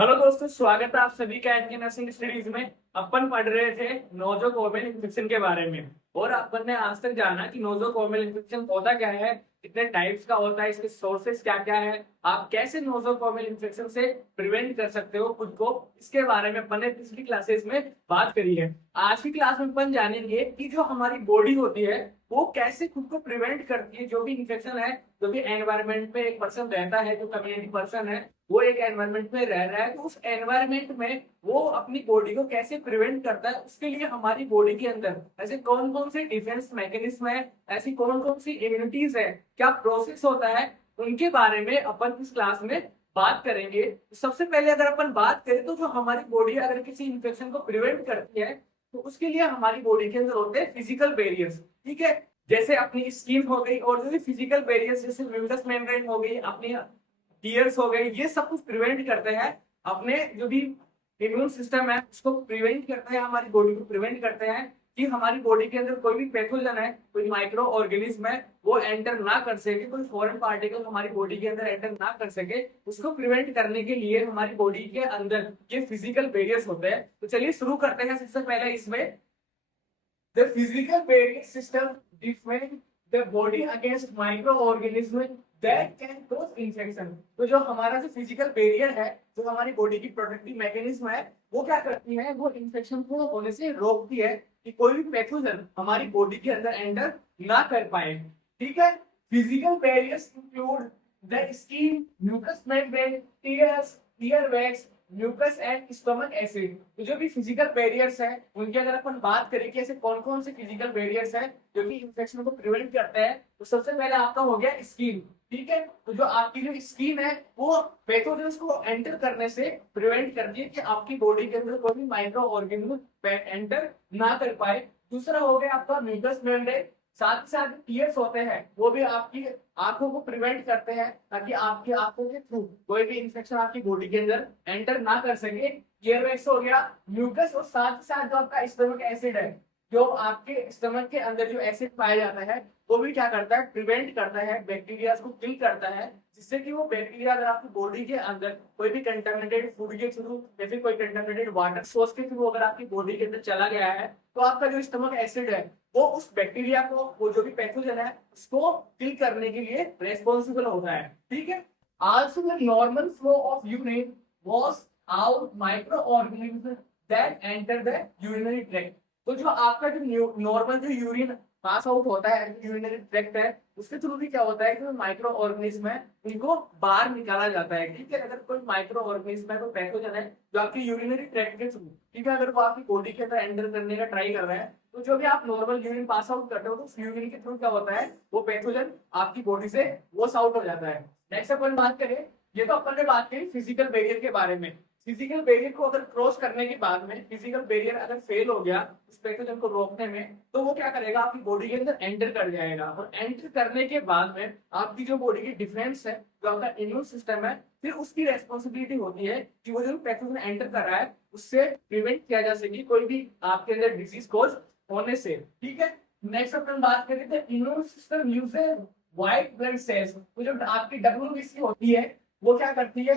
Hello दोस्तों, स्वागत है आप सभी का एनके नर्सिंग स्टडीज में। अपन पढ़ रहे थे नोजोकोमियल इन्फेक्शन के बारे में। और अपन ने आज तक जाना कि नोजोकोमियल इन्फेक्शन होता क्या है, कितने टाइप्स का होता है, इसके सोर्सेस क्या क्या है, आप कैसे नोजोकोमियल इन्फेक्शन से प्रिवेंट कर सकते हो खुद को, इसके बारे में अपन ने पिछली क्लासेस में बात करी है। आज की क्लास में अपन जानेंगे कि जो हमारी बॉडी होती है वो कैसे खुद को प्रिवेंट करती है। जो भी इन्फेक्शन है, जो भी एनवायरमेंट में एक पर्सन रहता है, जो कम्युनिटी पर्सन है, वो एक एनवायरमेंट में रह रहा है, तो उस एनवायरमेंट में वो अपनी बॉडी को कैसे प्रिवेंट करता है, उसके लिए हमारी बॉडी के अंदर ऐसे कौन कौन से डिफेंस मैकेनिज्म है, ऐसी कौन कौन सी इम्यूनिटीज है, क्या प्रोसेस होता है, उनके बारे में अपन इस क्लास में बात करेंगे। तो सबसे पहले अगर अपन बात करें तो जो हमारी बॉडी अगर किसी इन्फेक्शन को प्रिवेंट करती है तो उसके लिए हमारी बॉडी के अंदर होते हैं फिजिकल बैरियर्स। ठीक है, जैसे अपनी स्किन हो गई और जो भी फिजिकल बैरियर्स जैसे म्यूकस मेम्ब्रेन हो गई, अपनी टीयर्स हो गए, ये सब कुछ प्रिवेंट करते हैं अपने जो भी इम्यून सिस्टम है उसको प्रिवेंट करते हैं, हमारी बॉडी को प्रिवेंट करते हैं कि हमारी बॉडी के अंदर कोई भी पैथोजन है, कोई माइक्रो ऑर्गेनिज्म है, वो एंटर ना कर सके, कोई फॉरेन पार्टिकल हमारी बॉडी के अंदर एंटर ना कर सके। उसको प्रिवेंट करने के लिए हमारी बॉडी के अंदर ये फिजिकल बैरियर्स होते हैं। तो चलिए शुरू करते हैं। सबसे पहले इसमें the physical barrier system defend the body against micro organism that can cause infection. तो जो हमारा जो फिजिकल बैरियर है, जो हमारी बॉडी की प्रोटेक्टिव मैकेनिज्म है, वो क्या करती है, वो इन्फेक्शन को होने से रोकती है कि कोई भी पैथोजन हमारी बॉडी के अंदर एंटर ना कर पाए। ठीक है, physical barriers include the skin, mucous membrane, tears, ear wax, mucus and stomach acid. तो जो भी फिजिकल बैरियर्स है उनकी अगर अपन बात करें कि ऐसे कौन कौन से फिजिकल बैरियर्स है जो कि इन्फेक्शन को प्रिवेंट करते हैं, तो सबसे पहले आपका हो गया स्किन। ठीक है, तो जो आपकी जो स्किन है वो पैथोजेंस को एंटर करने से प्रिवेंट करती है कि आपकी बॉडी के अंदर कोई भी माइक्रो ऑर्गेनिज्म एंटर ना कर पाए। दूसरा हो गया आपका म्यूकस मेम्ब्रेन। साथ ही साथ टीयर्स होते हैं वो भी आपकी आंखों को प्रिवेंट करते हैं ताकि आपकी आंखों के थ्रू कोई भी इंफेक्शन आपकी बॉडी के अंदर एंटर ना कर सके। ईयरवैक्स हो गया, म्यूकस, और साथ ही साथ जो आपका स्टमक एसिड है, जो आपके स्टमक के अंदर जो एसिड पाया जाता है वो भी क्या करता है, प्रिवेंट करता है, बैक्टीरिया को किल करता है, जिससे कि वो बैक्टीरिया अगर आपकी बॉडी के अंदर कोई भी कंटामिनेटेड फूड के थ्रू या फिर कोई कंटामिनेटेड वाटर सोर्स के थ्रू अगर आपकी बॉडी के अंदर चला गया है तो आपका जो स्टमक एसिड है वो उस बैक्टीरिया को, वो जो भी पैथोजन है उसको किल करने के लिए रेस्पॉन्सिबल होता है। ठीक है, also the normal flow of urine wash out micro organism that enter the urinary tract. तो जो आपका जो नॉर्मल जो यूरिन पास आउट होता है, यूरिनरी ट्रैक्ट है, उसके थ्रू भी क्या होता है कि माइक्रो ऑर्गेनिज्म है इनको बाहर निकाला जाता है। ठीक है, अगर कोई माइक्रो ऑर्गेनिज्म है, कोई पैथोजन है जो आपकी यूरिनरी ट्रैक्ट के थ्रू, ठीक है, अगर वो आपकी बॉडी के अंदर एंटर करने का ट्राई कर रहा है तो जो भी आप नॉर्मल यूरिन पास आउट करते हो तो उस यूरिन के थ्रू क्या होता है, वो पैथोजन आपकी बॉडी से वॉश आउट हो जाता है। नेक्स्ट अपन बात करें, ये तो अपन ने बात करी फिजिकल बैरियर के बारे में। फिजिकल बैरियर को अगर क्रॉस करने के बाद में फिजिकल बैरियर अगर फेल हो गया उस पैथोजन को रोकने में, तो वो क्या करेगा, आपकी बॉडी के अंदर एंटर कर जाएगा, और एंटर करने के बाद में आपकी जो बॉडी की डिफेंस है, जो आपका इम्यून सिस्टम है, फिर उसकी रेस्पॉन्सिबिलिटी होती है कि वो जो पैथोजन एंटर कर रहा है उससे प्रिवेंट किया जा सके कोई भी आपके अंदर डिजीज कोज होने से। ठीक है, नेक्स्ट अपन बात करें तो immune system uses white blood cells. तो जो आपकी डब्ल्यूबीसी होती है वो क्या करती है,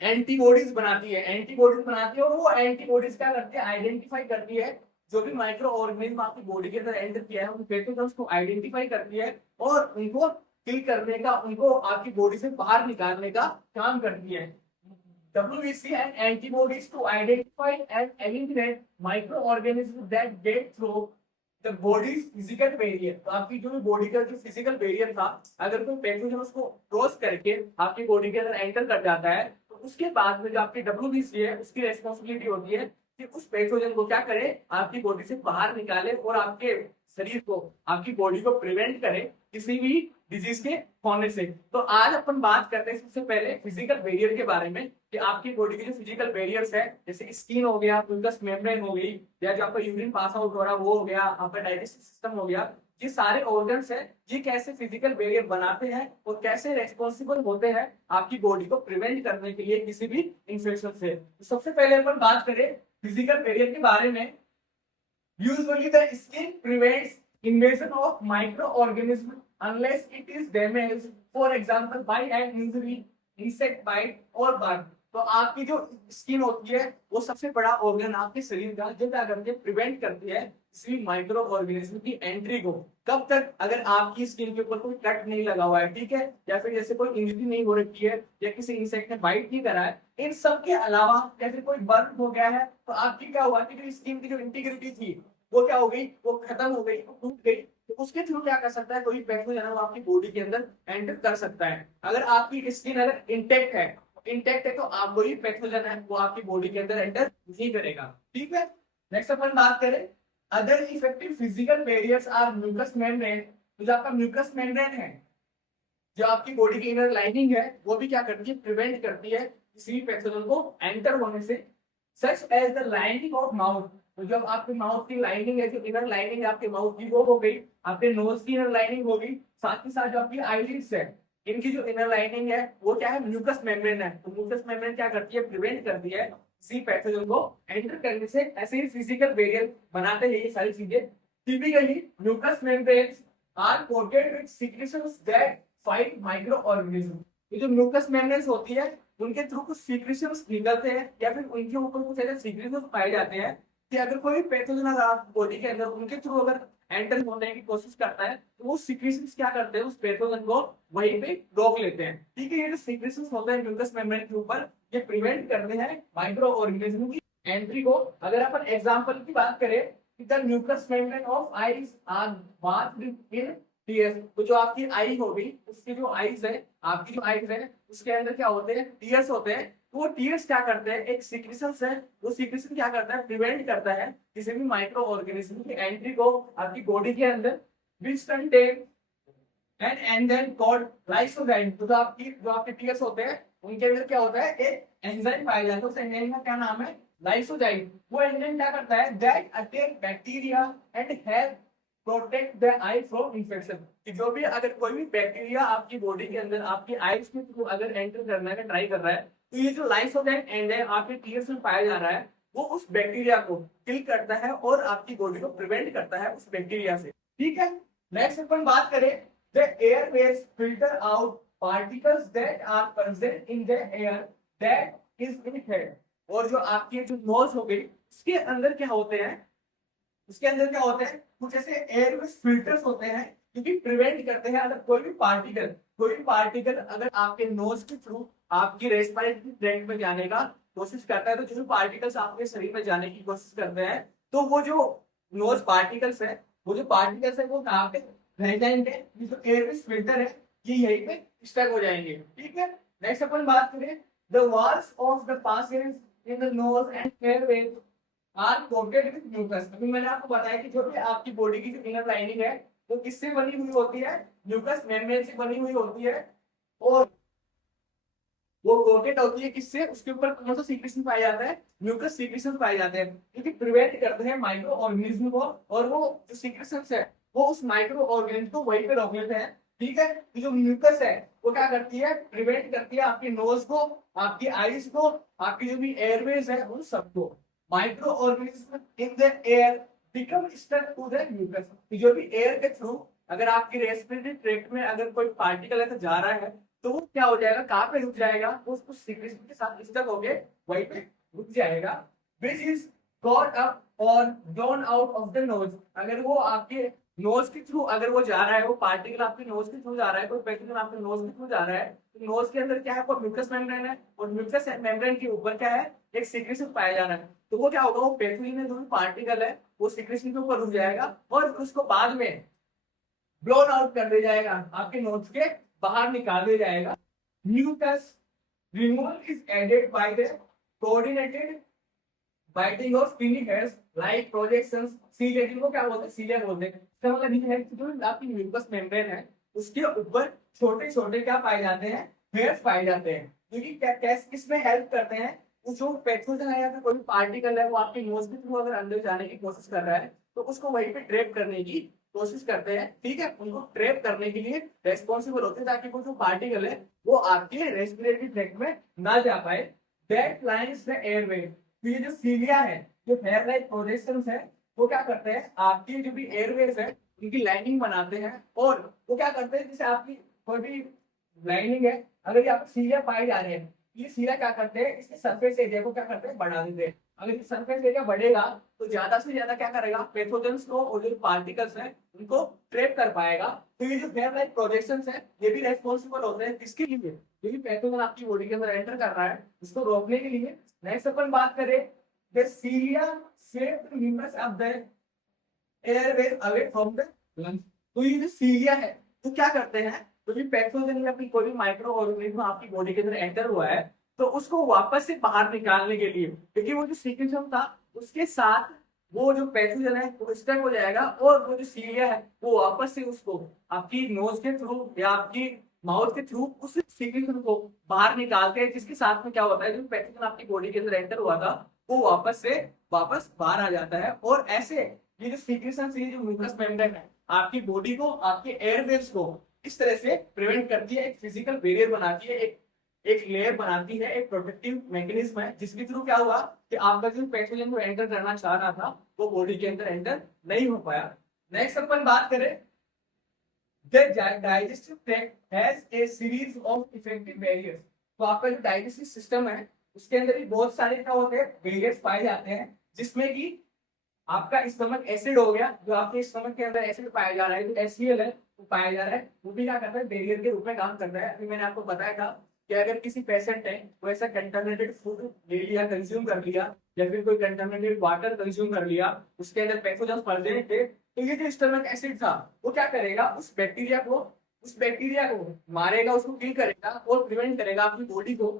एंटीबॉडीज बनाती है, एंटीबॉडीज बनाती है, और वो एंटीबॉडीज क्या करती है, आइडेंटिफाई करती है जो भी माइक्रो ऑर्गेनिज्म आपकी बॉडी के अंदर एंटर किया है उन पैथोजेंस को आइडेंटिफाई करती है और उनको किल करने का, उनको आपकी बॉडी से बाहर निकालने का काम करती है। WBC and antibodies to identify and eliminate microorganisms that get through the body's physical barrier। तो आपकी जो बॉडी का जो फिजिकल बैरियर था, अगर कोई पैथोजन उसको क्रॉस करके आपकी बॉडी के अंदर एंटर कर जाता है तो उसके बाद में जो आपकी WBC है उसकी रेस्पॉन्सिबिलिटी होती है कि उस पैथोजन को क्या करे, आपकी बॉडी से बाहर निकाले और आपके शरीर को, आपकी बॉडी को प्रिवेंट करे किसी भी डिजीज के होने से। तो आज अपन बात करते हैं सबसे पहले फिजिकल बैरियर के बारे में कि आपकी बॉडी के जो फिजिकल बैरियर्स है, जैसे स्किन हो गया, म्यूकस मेम्ब्रेन हो गई, या जो आपका यूरिन पास आउट हो रहा है वो हो गया, आपका डाइजेस्टिव सिस्टम हो गया, ये सारे ऑर्गन्स है, ये कैसे फिजिकल बैरियर बनाते हैं और कैसे रेस्पॉन्सिबल होते हैं आपकी बॉडी को प्रिवेंट करने के लिए किसी भी इंफेक्शन से। तो सबसे पहले अपन बात करें फिजिकल बैरियर के बारे में। Usually the skin prevents invasion of microorganisms unless it is damaged, for example by an injury, insect bite or burn। तो आपकी जो स्किन होती है वो सबसे बड़ा ऑर्गन आपके शरीर का, जो क्या करती है, प्रिवेंट करती है किसी माइक्रो ऑर्गेनिज्म की एंट्री को। कब तक? अगर आपकी स्किन के ऊपर कोई कट नहीं लगा हुआ है, ठीक है, या फिर जैसे कोई इंजरी नहीं हो रखी है, या किसी इंसेक्ट ने बाइट नहीं करा है, इन सब के अलावा या फिर कोई बर्न हो गया है, तो आपकी क्या हुआ कि जो स्किन की जो इंटीग्रिटी थी वो क्या हो गई, वो खत्म हो गई, वो टूट गई। तो उसके थ्रू क्या कर सकता है, कोई पैथोजन वो आपकी बॉडी के अंदर एंटर कर सकता है। अगर आपकी स्किन अगर इंटेक्ट है तो आप वही पैथोजन है वो आपकी बॉडी के अंदर एंटर नहीं करेगा। ठीक है, नेक्स्ट अपन बात करें other effective physical barriers are mucous membrane. तो जो आपका म्यूकस मेम्ब्रेन है, जो आपकी बॉडी की इनर लाइनिंग है, वो भी क्या करती है, प्रिवेंट करती है किसी भी पैथोजन को एंटर होने से। Such as the lining of mouth, तो जब आपके माउथ की लाइनिंग है, जो इनर लाइनिंग आपके माउथ की वो हो गई, आपके नोज की इनर लाइनिंग होगी, साथ ही साथ जो आपकी आईलिड्स है इनकी जो इनर लाइनिंग है वो क्या है, म्यूकस मेम्ब्रेन है। तो म्यूकस मेम्ब्रेन क्या करती है, प्रिवेंट करती है किसी पैथोजन को एंटर करने से। ऐसे ही फिजिकल बैरियर बनाते हैं ये सारी चीजें। Typically mucous membranes are coated with secretions that fight micro organism. ये जो म्यूकस मेम्ब्रेन्स होती है उनके थ्रू कुछ सीक्रेशंस निकलते हैं, या फिर उनके ऊपर कुछ ऐसे सीक्रेशंस पाए जाते हैं कि अगर कोई पैथोजन अगर आप बॉडी के अंदर उनके थ्रू अगर एंटर होने की कोशिश करता है, तो वो सीक्रेशंस क्या करते हैं, उस पैथोजन को वहीं पे रोक लेते हैं। ठीक है, ये जो सीक्रेशंस होते हैं म्यूकस मेम्ब्रेन के ऊपर, ये प्रिवेंट करते हैं माइक्रो ऑर्गेनिज्म की एंट्री को। अगर अपन एग्जांपल की बात करें, the mucous membrane of eyes are bathed in tears. तो जो आपकी आई होगी, उसकी जो आईज है, आपकी जो आईज है उसके अंदर क्या होते हैं, टीयर्स होते हैं। तो वो टीयर्स क्या करते हैं, एक सीक्रेशंस है, वो सीक्रेशन क्या करता है, प्रिवेंट करता है किसी भी माइक्रो ऑर्गेनिज्म की एंट्री को आपकी बॉडी के अंदर। Which contain and enzyme called lysozyme. तो जो आपके टीयर्स होते हैं उनके अंदर क्या होता है, एक एंजाइम पाया जाता है, उस एंजाइम का क्या नाम है, लाइसोजाइम। वो एंजाइम क्या करता है, that attack bacteria and help protect the I from infection. कि जो भी अगर कोई भी बैक्टीरिया आपकी बॉडी के अंदर आपकी आईज के थ्रू अगर एंटर करने का ट्राई कर रहा है, तो ये जो लाइसोजाइम एंजाइम आपके टीयर्स में पाया जा रहा है वो उस बैक्टीरिया को किल करता है और आपकी बॉडी को प्रिवेंट करता है उस बैक्टीरिया से। ठीक है, नेक्स्ट अपन बात करें, the airways filter out particles that are present in the air that is in head। और जो आपकी जो नोज हो गई उसके अंदर क्या होते हैं, उसके अंदर क्या होते हैं, कुछ ऐसे एयरवेज फिल्टर्स होते हैं जो कि प्रिवेंट करते हैं अगर कोई भी पार्टिकल अगर आपके नोज के थ्रू आपकी रेस्पिरेटरी ट्रैक्ट में जाने का कोशिश करता है, तो जो भी पार्टिकल्स आपके शरीर में जाने की कोशिश करते हैं, तो वो जो नोज पार्टिकल्स है, वो जो पार्टिकल्स है वो कहाँ पे रह जाएंगे, जो एयरवेज फिल्टर है ये यहीं पे स्टक हो जाएंगे। ठीक है, नेक्स्ट अपन बात करें, the walls of the passages in the nose and airways are coated with mucus. अभी मैंने आपको बताया कि जो भी आपकी बॉडी की जो इनर लाइनिंग है वो किससे बनी हुई होती है, म्यूकस मेम्ब्रेन से बनी हुई होती है। और वो कोटेड होती है किससे, उसके ऊपर कौन सा सीक्रेशन पाया जाता है, म्यूकस सीक्रेशन पाए जाते हैं, क्योंकि प्रिवेंट करते हैं माइक्रो ऑर्गेनिज्म को। और वो जो सीक्रेशंस है वो उस माइक्रो ऑर्गेनिज्म को वहीं पे रोक लेते हैं। ठीक है, तो जो म्यूकस है वो क्या करती है, प्रिवेंट करती है आपकी नोज को, आपकी आईज को, आपकी जो भी एयरवेज है उन सबको। Micro organism in the air become stuck to the mucus. जो भी एयर के थ्रू अगर आपकी रेस्पिरेटरी ट्रैक्ट में अगर कोई पार्टिकल ऐसा जा रहा है, तो वो क्या हो जाएगा, कहाँ पे रुक जाएगा, वो उसको सीक्रेशन के साथ स्टक हो गए वहीं पे रुक जाएगा। विच इज गॉट अप और drawn out of the nose. अगर वो आपके नोज के थ्रू अगर वो जा रहा है, वो पार्टिकल आपके नोज के थ्रू जा रहा है, कोई पैथोजन आपके नोज के थ्रू जा रहा है, तो नोज के अंदर क्या है, वो म्यूकस मेम्ब्रेन है, और म्यूकस मेम्ब्रेन के ऊपर क्या है, एक सीक्रेशन पाया जा रहा है। तो वो क्या होगा, वो पैथोजन में जो भी पार्टिकल है वो सीक्रेशन के ऊपर रुक जाएगा और उसको बाद में ब्लोन आउट कर दिया जाएगा, आपके नोज के बाहर निकाल दिया जाएगा। Mucus removal is aided by the coordinated beating of spiny hairs like projections. Cilia को क्या बोलते हैं, सीलिया बोलते हैं। इसका मतलब ये है कि जो आपकी म्यूकस मेम्ब्रेन है उसके ऊपर छोटे छोटे क्या पाए जाते हैं, हेयर्स पाए जाते हैं, क्योंकि क्या कैसे किसमें हेल्प करते हैं, जो पैथोजन है या फिर कोई पार्टिकल है वो आपके नोज के थ्रू अगर अंदर जाने की कोशिश कर रहा है, तो उसको वहीं पे ट्रैप करने की कोशिश करते हैं। ठीक है, उनको ट्रैप करने के लिए रेस्पॉन्सिबल होते हैं ताकि वो जो पार्टिकल है वो आपके रेस्पिरेटरी ट्रैक्ट में ना जा पाए। That lines the airway. तो ये जो सीलिया है, जो हेयर लाइक प्रोजेक्शंस है, वो क्या करते हैं, आपकी जो भी एयरवेज है उनकी लाइनिंग बनाते हैं। और वो क्या करते हैं, जैसे आपकी कोई भी लाइनिंग है, अगर ये आपको सीलिया पाए जा रहे हैं, ये सीधा क्या करते हैं, इसके सरफेस एरिया को क्या करते हैं, बढ़ा देते हैं। अगर ये सरफेस एरिया बढ़ेगा तो ज्यादा से ज्यादा क्या करेगा, पैथोजेंस को और जो पार्टिकल्स हैं उनको ट्रैप कर पाएगा। तो ये जो हेयर लाइक प्रोजेक्शंस है ये भी रेस्पॉन्सिबल होते हैं किसके लिए, क्योंकि पैथोजन आपकी बॉडी के अंदर एंटर कर रहा है, इसको रोकने के लिए। नेक्स्ट अपन बात करें, the cilia save the mucus of the airways away from the lungs. तो ये जो सीरिया है तो क्या करते हैं, तो ये पैथोजन या फिर कोई भी माइक्रो ऑर्गेनिज्म आपकी बॉडी के अंदर एंटर हुआ है तो उसको वापस से बाहर निकालने के लिए, क्योंकि वो जो सीक्रेशन था उसके साथ वो जो पैथोजन है वो स्टक हो जाएगा और वो जो सीरिया है वो वापस से उसको आपकी नोज के थ्रू या आपकी माउथ के थ्रू उस सीक्रेशन को बाहर निकालते हैं, जिसके साथ में क्या होता है, जो पैथोजन आपकी बॉडी के अंदर एंटर हुआ था वो वापस बाहर आ जाता है। और ऐसे ये जो सीक्रेशन ये जो म्यूकस मेम्ब्रेन है आपकी बॉडी को, आपके एयरवेज को इस तरह से प्रिवेंट करती है, एक फिजिकल बैरियर बनाती है, एक लेयर बनाती है, एक प्रोटेक्टिव मैकेनिज्म है, जिसके थ्रू क्या हुआ कि आपका जो पैथोजन को एंटर करना चाह रहा था वो बॉडी के अंदर एंटर नहीं हो पाया। नेक्स्ट अपन बात करें, the digestive tract has a series of effective barriers. तो आपका जो डाइजेस्टिव सिस्टम है उसके अंदर भी बहुत सारे क्या होते हैं, बैरियर्स पाए जाते हैं, जिसमें कि आपका स्टमक एसिड हो गया, जो आपके स्टमक के अंदर एसिड पाया जा रहा है, जो HCl है वो पाया जा रहा है, वो भी क्या करता है, बैरियर के रूप में काम करता है। अभी मैंने आपको बताया था कि अगर किसी पेशेंट ने वो ऐसा कंटामिनेटेड फूड ले लिया, कंज्यूम कर लिया, या फिर कोई कंटामिनेटेड वाटर कंज्यूम कर लिया, उसके अंदर पैथोजन पड़ गए थे, तो ये जो स्टमक एसिड था वो क्या करेगा, उस बैक्टीरिया को मारेगा, उसको किल करेगा और प्रिवेंट करेगा आपकी बॉडी को।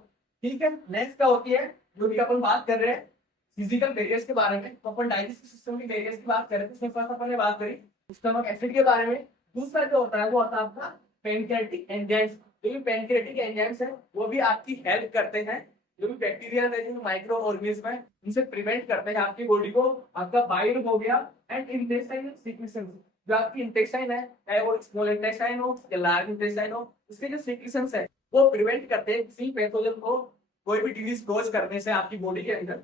ठीक है, नेक्स्ट क्या होती है, जो भी अपन बात कर रहे हैं फिजिकल बैरियर्स के बारे में, तो अपन डाइजेस्टिव सिस्टम की बैरियर्स की बात करें तो उसमें फर्स्ट अपन ने बात करी स्टमक एसिड के बारे में। दूसरा जो होता है वो होता है आपका पैनक्रियाटिक एंजाइम्स। जो भी पैनक्रियाटिक एंजाइम्स है वो भी आपकी हेल्प करते हैं, जो भी बैक्टीरिया है, जो माइक्रो ऑर्गेनिज्म है, उनसे प्रिवेंट करते हैं आपकी बॉडी को। आपका बाइल हो गया एंड इंटेस्टाइनल सीक्रेशंस, जो आपकी इंटेस्टाइन है, चाहे वो स्मॉल इंटेस्टाइन हो या लार्ज इंटेस्टाइन हो, उसके जो सीक्रेशंस है वो प्रिवेंट करते हैं किसी पैथोजन को कोई भी डिजीज कॉज करने से आपकी बॉडी के अंदर।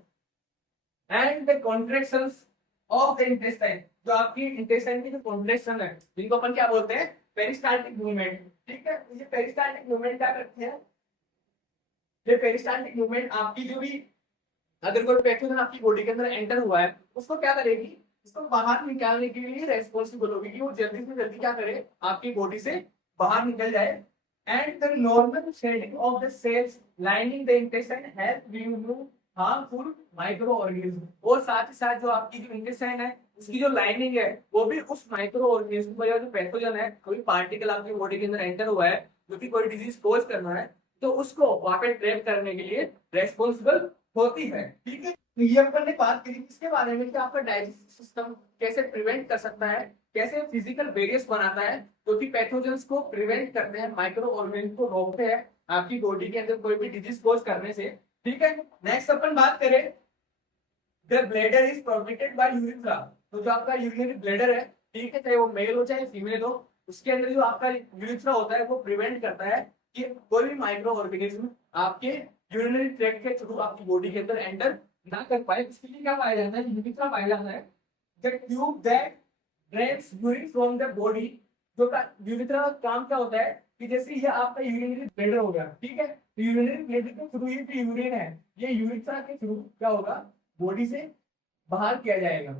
And the contractions of the intestine, जो आपकी इंटेस्टाइन की जो कॉन्ट्रैक्शन है जिनको अपन क्या बोलते हैं, पेरिस्टाल्टिक मूवमेंट। ठीक है, ये पेरिस्टाल्टिक मूवमेंट क्या करते हैं, ये पेरिस्टाल्टिक मूवमेंट आपकी जो भी अगर कोई पैथोजन आपकी बॉडी के अंदर एंटर हुआ है उसको क्या करेगी, इसको बाहर निकालने के लिए रेस्पॉन्सिबल होगी कि वो जल्दी से जल्दी क्या करे, आपकी बॉडी से बाहर निकल जाए। And the normal shedding of the cells lining the intestine help remove harmful micro organism. और साथ ही साथ जो आपकी जो इंटेस्टाइन है उसकी जो लाइनिंग है वो भी उस माइक्रो ऑर्गेनिज्म या जो पैथोजन है, कोई पार्टिकल आपकी बॉडी के अंदर एंटर हुआ है जो कि कोई डिजीज कॉज करना है, तो उसको वहां पे ट्रैप करने के लिए रेस्पॉन्सिबल होती है। ठीक है, तो ये अपन ने बात करी इसके बारे में कि आपका डाइजेस्टिव सिस्टम कैसे प्रिवेंट कर सकता है, कैसे फिजिकल बैरियर्स बनाता है जो कि पैथोजेंस को प्रिवेंट करते हैं, माइक्रो ऑर्गेनिज्म को रोकते हैं आपकी बॉडी के अंदर कोई भी डिजीज कॉज करने से। ठीक है, नेक्स्ट अपन बात करें, the bladder is protected by urethra. तो जो आपका यूरिनरी ब्लैडर है, ठीक है, चाहे वो मेल हो चाहे फीमेल हो, उसके अंदर जो आपका यूरिथ्रा होता है वो प्रिवेंट करता है कि कोई भी माइक्रो ऑर्गेनिज्म आपके यूरिनरी ट्रैक्ट के थ्रू आपकी बॉडी के अंदर एंटर ना कर पाए। इसके लिए क्या पाया जाता है, यूरिथ्रा पाया जाता है, the tube that drains urine from the body. जो का यूरिथ्रा का काम क्या होता है कि जैसे ये आपका यूरिनरी ब्लैडर हो गया, ठीक है, तो यूरिनरी ब्लैडर के थ्रू ये जो यूरिन है ये यूरिथ्रा के थ्रू क्या होगा, बॉडी से बाहर किया जाएगा।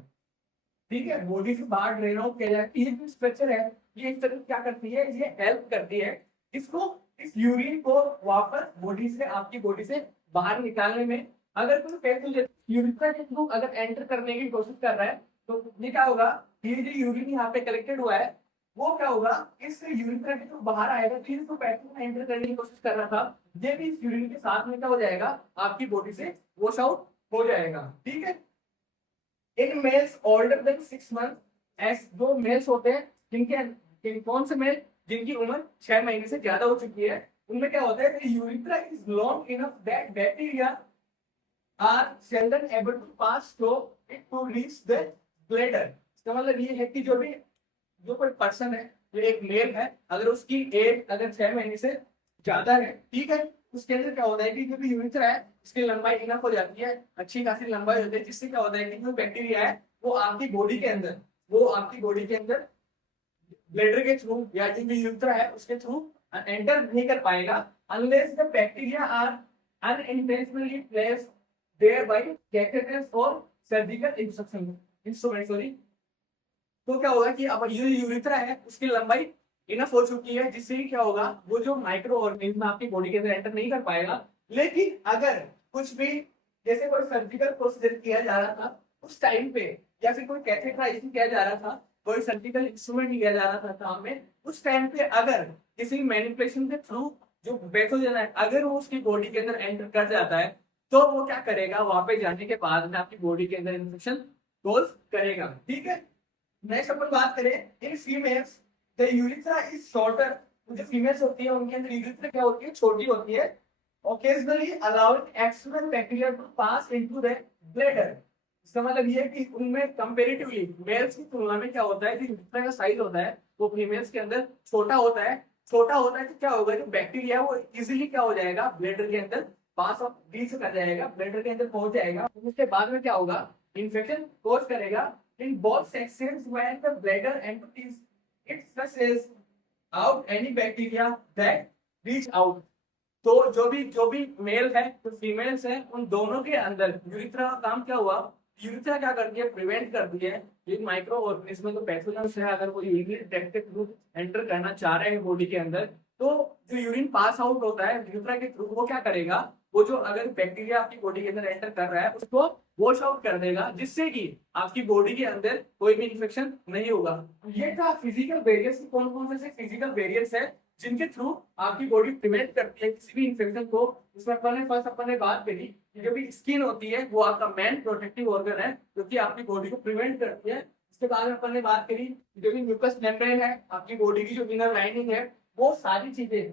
ठीक है, बॉडी से बाहर ड्रेन आउट किया जाएगा। ये जो स्ट्रक्चर है ये इस तरह क्या करती है, ये हेल्प करती है इसको, इस यूरिन को वापस बॉडी से आपकी बॉडी से बाहर निकालने में। अगर कोई पैथोजन यूरिथ्रा के थ्रू अगर एंटर करने की कोशिश कर रहा है तो ये क्या होगा, ये जो यूरिन यहाँ पे कलेक्टेड हुआ है वो क्या होगा, इस यूरिथ्रा के थ्रू बाहर आएगा, फिर इसको पैथोजन एंटर करने की कोशिश कर रहा था, ये भी इस यूरिन के साथ में क्या हो जाएगा, आपकी बॉडी से वॉश आउट हो जाएगा। ठीक है, in males older than 6 month, ऐसे दो मेल्स होते हैं जिनके कौन से मेल, जिनकी उम्र 6 महीने से ज्यादा हो चुकी है, उनमें क्या होता है, urethra is long enough that bacteria are seldom able to pass through it to reach the bladder. इसका मतलब ये है कि जो कोई पर्सन है, जो एक मेल है, अगर उसकी एज अगर 6 महीने से ज्यादा है, ठीक है, उसके अंदर क्या होता है कि जो भी यूरिथ्रा है उसकी लंबाई इनफ हो जाती है, अच्छी खासी लंबाई होती है, जिससे क्या होता है कि जो बैक्टीरिया है वो आपकी बॉडी के अंदर ब्लैडर के थ्रू या जो भी यूरिथ्रा है उसके थ्रू एंटर नहीं कर पाएगा, unless the bacteria are unintentionally placed there by catheters or surgical instrument sorry. तो क्या होगा कि अब ये यूरिथ्रा है उसकी लंबाई इनफ हो चुकी है, जिससे क्या होगा वो जो माइक्रो ऑर्गेनिज्म आपकी बॉडी के अंदर एंटर नहीं कर पाएगा। लेकिन अगर कुछ भी जैसे कोई सर्जिकल प्रोसीजर किया जा रहा था उस टाइम पे, या फिर कोई कैथेटराइजेशन किया जा रहा था, कोई सर्जिकल इंस्ट्रूमेंट लिया जा रहा था काम में, उस टाइम पे अगर किसी मैनिपुलेशन के थ्रू जो पैथोजन है अगर वो उसकी बॉडी के अंदर एंटर कर जाता है तो वो क्या करेगा, वहां पे जाने के बाद में आपकी बॉडी के अंदर इन्फेक्शन कोज करेगा। ठीक है, नेक्स्ट अपन बात करें in females the urethra is shorter. जो फीमेल्स होती है उनके अंदर यूरिथ्रा क्या होती है, छोटी होती है। Occasionally allowed external bacteria to pass into the bladder. इसका मतलब ये है कि उनमें कंपैरेटिवली मेल्स की तुलना में क्या होता है कि यूरिथ्रा का साइज होता है वो फीमेल्स के अंदर छोटा होता है। छोटा होता है तो क्या होगा, जो बैक्टीरिया है वो इजीली क्या हो जाएगा, ब्लैडर के अंदर पास ऑफ रीच कर जाएगा, ब्लैडर के अंदर पहुंच जाएगा। उसके बाद में क्या होगा, इन्फेक्शन कोज करेगा in both sections when the bladder empties it flushes out any bacteria that reach out। तो जो भी मेल है तो फीमेल्स है उन दोनों के अंदर यूरिथ्रा का काम क्या हुआ, यूरिथ्रा क्या करती है, प्रिवेंट करती है ये माइक्रो ऑर्गेनिज्म तो पैथोजन से अगर वो यूरिनरी ट्रैक्ट के थ्रू एंटर करना चाह रहे हैं बॉडी के अंदर, तो जो यूरिन पास आउट होता है यूरिथ्रा के थ्रू वो क्या करेगा, वो जो अगर बैक्टीरिया आपकी बॉडी के अंदर एंटर कर रहा है उसको वॉश आउट कर देगा, जिससे कि आपकी बॉडी के अंदर कोई भी इन्फेक्शन नहीं होगा। ये था फिजिकल बैरियर्स। कौन कौन से फिजिकल बैरियर्स है जिनके थ्रू आपकी बॉडी प्रिवेंट करती है किसी भी इन्फेक्शन को। इसमें अपन ने बात करी कि जो भी स्किन होती है वो आपका मेन प्रोटेक्टिव ऑर्गन है जो कि आपकी बॉडी को प्रिवेंट करती है। उसके बाद में अपन ने बात करी जो भी म्यूकस मेम्ब्रेन है आपकी बॉडी की जो इनर लाइनिंग है, वो सारी चीजें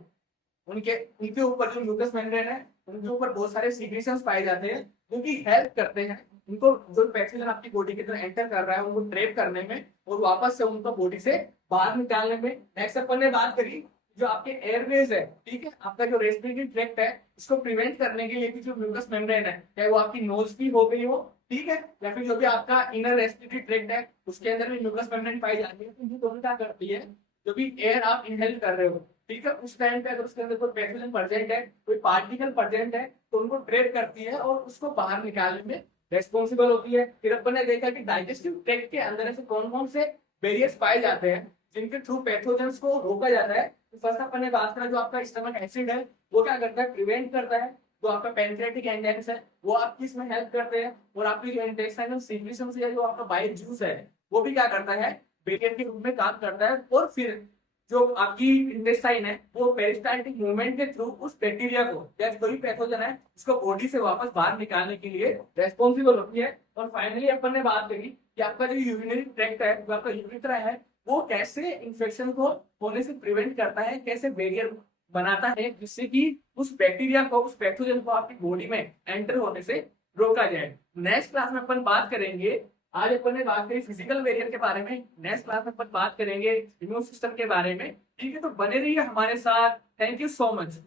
उनके ऊपर जो म्यूकस मेम्ब्रेन है उनके ऊपर बहुत सारे सीक्रेशंस पाए जाते हैं जो कि हेल्प करते हैं उनको, जो पैथोजन आपकी बॉडी के अंदर एंटर कर रहा है उनको ट्रैप करने में और वापस से उनको बॉडी से बाहर निकालने में। नेक्स्ट अपन ने बात करी जो आपके एयरवेज है, ठीक है, आपका जो रेस्पिरेटरी ट्रैक्ट है इसको प्रिवेंट करने के लिए भी जो म्यूकस मेम्ब्रेन है, चाहे वो आपकी नोज की हो गई हो, ठीक है, या फिर जो भी आपका इनर रेस्पिरेटरी ट्रैक्ट है उसके अंदर भी म्यूकस मेम्ब्रेन पाई जाती है। तो ये दोनों क्या करती है, जो भी एयर आप इनहेल कर रहे हो, ठीक है, उस टाइम पे अगर उसके अंदर कोई पैथोजन प्रेजेंट है, कोई पार्टिकल प्रेजेंट है, तो उनको ट्रैप करती है और उसको बाहर निकालने में रेस्पॉन्सिबल होती है। फिर अपन ने देखा कि डाइजेस्टिव ट्रैक्ट के अंदर ऐसे कौन कौन से बैरियर्स पाए जाते हैं जिनके थ्रू पैथोजेंस को रोका जाता है। तो फर्स्ट अपन ने बात करा जो आपका स्टमक एसिड है वो क्या करता है, प्रिवेंट करता है। जो आपका पेनक्रियाटिक एंजाइम्स है वो आपकी इसमें हेल्प करते हैं और आपकी जो इंटेस्टाइनल सीक्रेशंस है, जो आपका बाइल जूस है वो भी क्या करता है, बैरियर के रूप में काम करता है। और फिर जो आपकी इंटेस्टाइन है वो पेरिस्टाल्टिक मूवमेंट के थ्रू उस बैक्टीरिया को या कोई भी पैथोजन है उसको बॉडी से वापस बाहर निकालने के लिए रेस्पॉन्सिबल होती है। और फाइनली अपन ने बात करी कि आपका जो यूरिनरी ट्रैक्ट है, जो आपका यूरिथ्रा है, वो कैसे इन्फेक्शन को होने से प्रिवेंट करता है, कैसे बैरियर बनाता है जिससे कि उस बैक्टीरिया को, उस पैथोजन को आपकी बॉडी में एंटर होने से रोका जाए। नेक्स्ट क्लास में अपन बात करेंगे, आज अपन ने बात करी फिजिकल बैरियर के बारे में, नेक्स्ट क्लास में अपन बात करेंगे इम्यून सिस्टम के बारे में। ठीक है, तो बने रहिए हमारे साथ। Thank you so much.